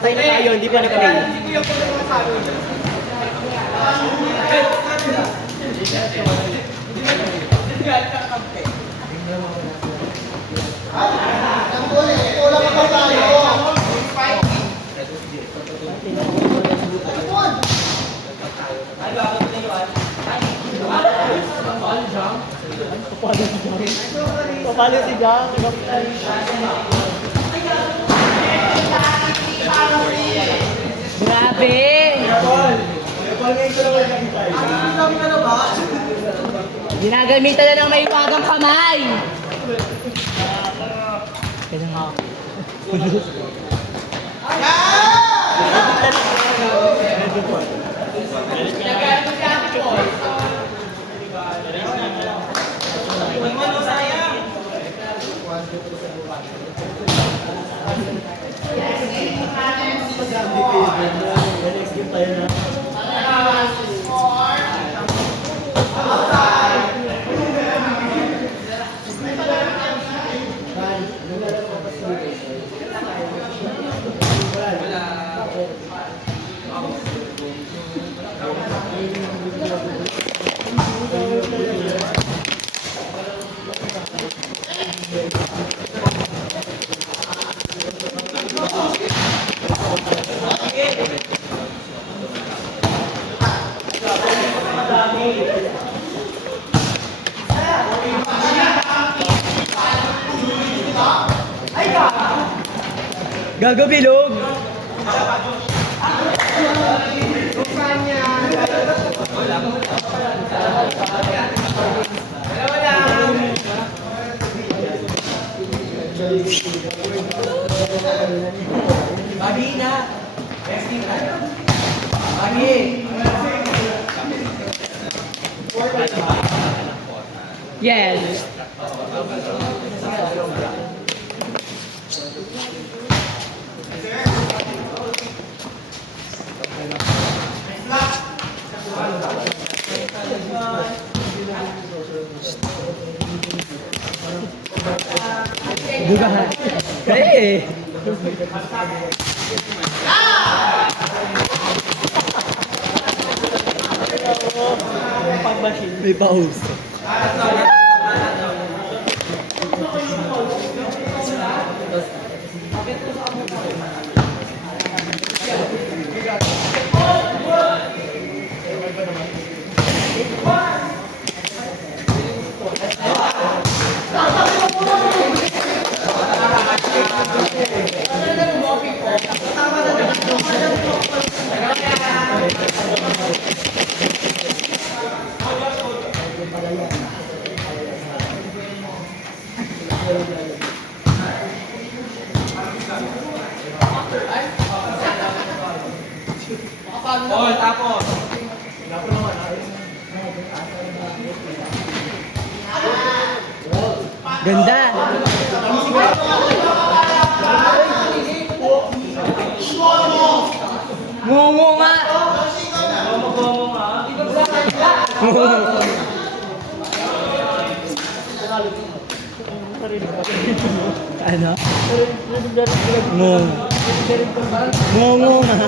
Patay na tayo, hindi pa nag-play. Papalo si Jang. Grabe! Ginagamitan na ng may iwagang kamay! Kaya nga. Gago bilog! Bagi na. Bagi. Yes! Bugahan. Hey! May pause. Oh, tapos. Ganda! Ngungo nga! Ano? Ngung. Ngungo nga.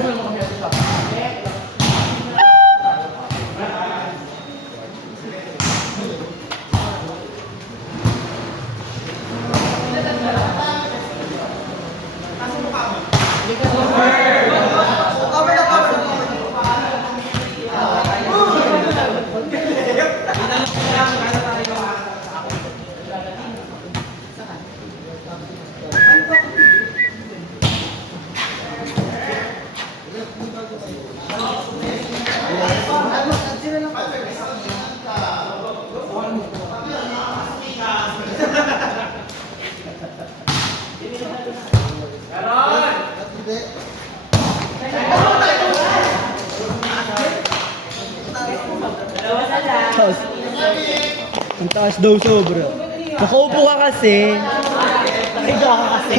Taas. Ang taas daw sobra. Nakaupo ka kasi. Nakiga ka kasi.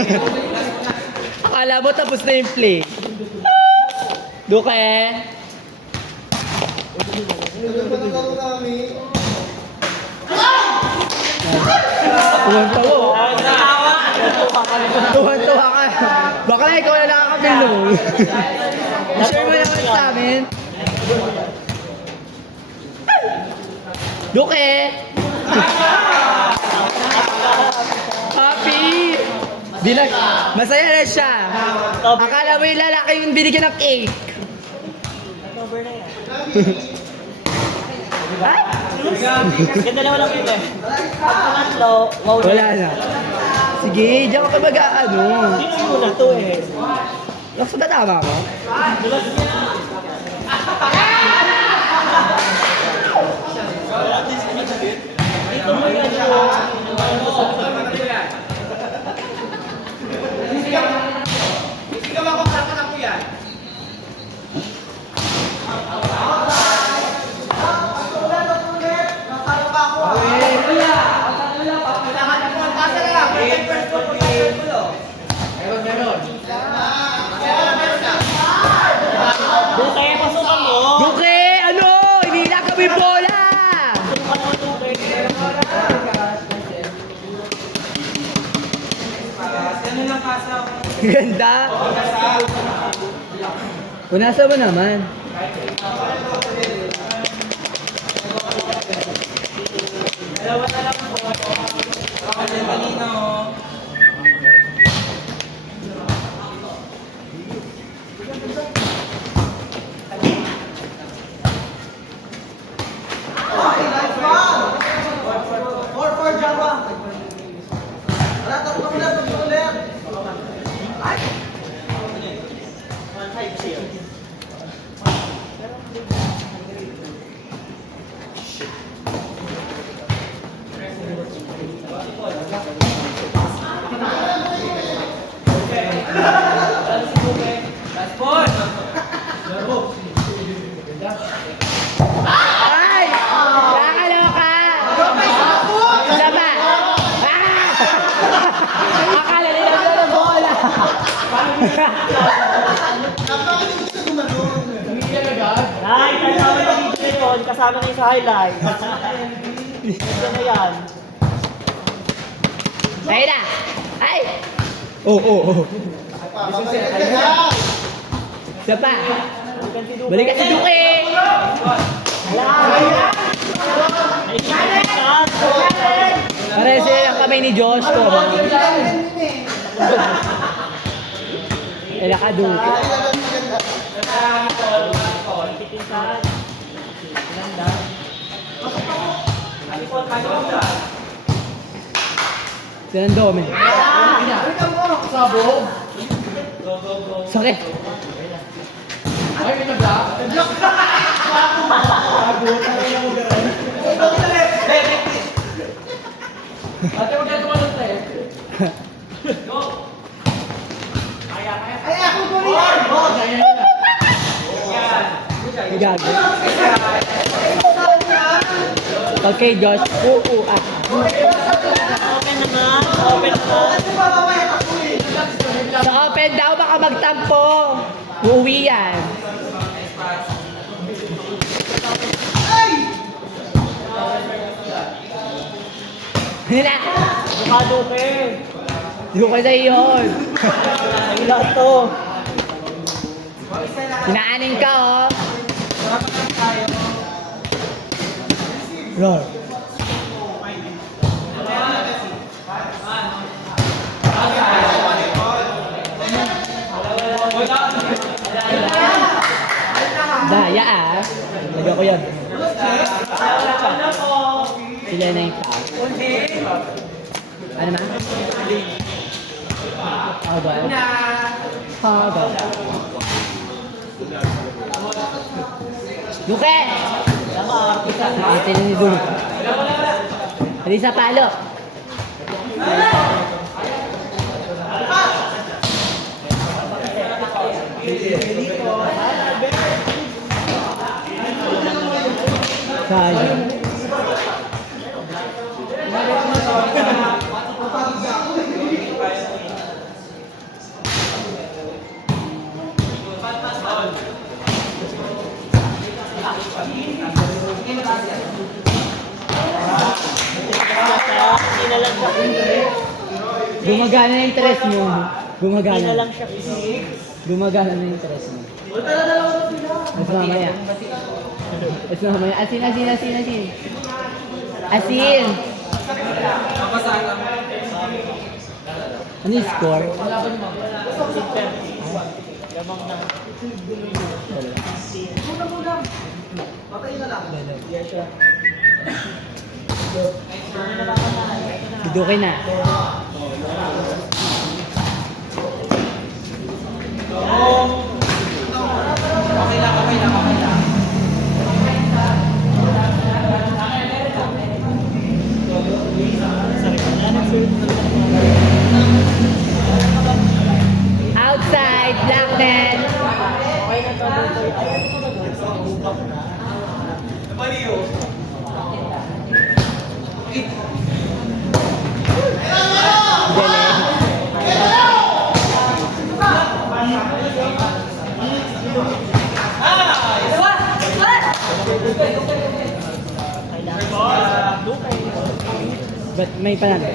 Akala mo tapos na yung play. Duke! Ulang tawa. Tuwan-tuwa ka. Baka na ikaw na nakakapil noon. I-share mo naman sa amin. Duke! Happy! Bilang, masaya na siya. Akala mo yung lalaki yung binigyan ng cake. Ay! Ganda na walang pwede. Pangatlo, wow. Wala na. Sige, diyan ka pa mag-ano. Sino muna to eh? Laksa ba tama mo? Dito mo yan yung... Duke, pasukan mo! Duke! Ano? Hinila kami bola! Pasukan mo, Duke. Ganda! Punasa mo naman. Ay! Nakakaloka! Isa pa! Akala nila wala ng bola! Ay, kasama na dito yun. Kasama na yung sa highlight. Ito na yan. Ayun na! Ay! Oo. Isa pa! Balik ka si Duke! Pareho sila lang kami ni Josh ko. Kailan ka Duke? Silang dome. Sakit. Gago. Okay, Josh. Oo, ah. Open naman. Open naman. Sa open daw, baka magtampo. Uuwi yan. Hindi na. Mukha Duke. Hindi ko sa'yo yun. Ilan to? Sinaanin ka, oh. Roar. Daya, ah. Lagyan ko yan. Sila na yung tao. Ano ma? Habal. Habal. Duke! Ito na ni Duke. Hindi sa palo. Sayang. Hindi na lang siya. Gumagana na yung interest mo. Hindi Gumagana. na lang siya kisig. Gumagana na yung interest mo. Mas mamaya. Mas mamaya. Asin. Asin! Ano yung score? Super. Lamang na. Dudukin na. Okay lang. Outside, black net. Galing. Ba't may panalo?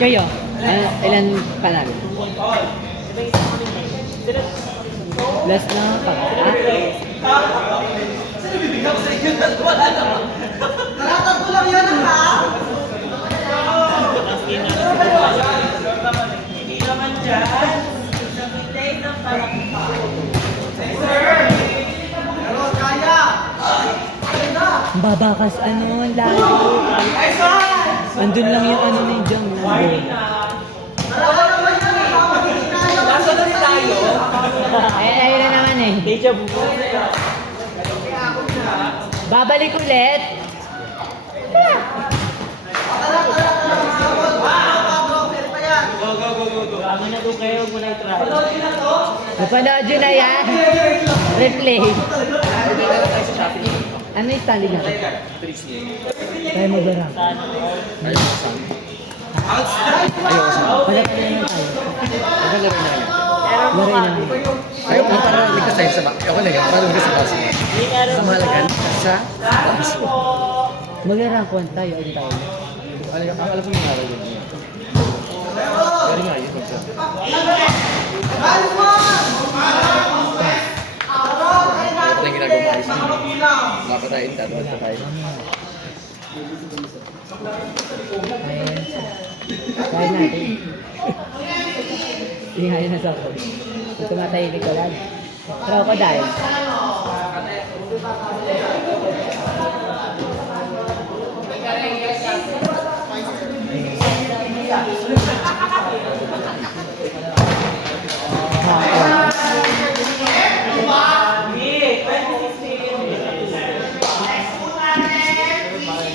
Kayo, ilan panalo? Last na pa. Talatag ko lang yun, ha? Hindi naman dyan. Sabitay ng Pero kaya! Ang babakas lago. Andun lang yung ni Jam. Nasa na tayo? Ayun na naman eh. Deja vu. Babalik ulit. Kami na doon kayo, huwag mo na i-try. Napanood yun na yan. Replay. Ano yung standing natin? Tayo magbarang. Pala pa naman tayo. Laro na lang. Ayaw mo para ligtas tayo sa back. Ako na yan, para ligtas sa back. Hindi nga rin. Sa mahalagan, sa labis. Maglarang kwan tayo. Ano tayo? Alam ko yung araw yun. Pero nga, yun. Ito na yung ginagawa mo ayos. Baka tayo, tatawa tayo. Ayan. Kaya natin. Tingnan na sa ako. Tumatahimik ko lang. Crocodile.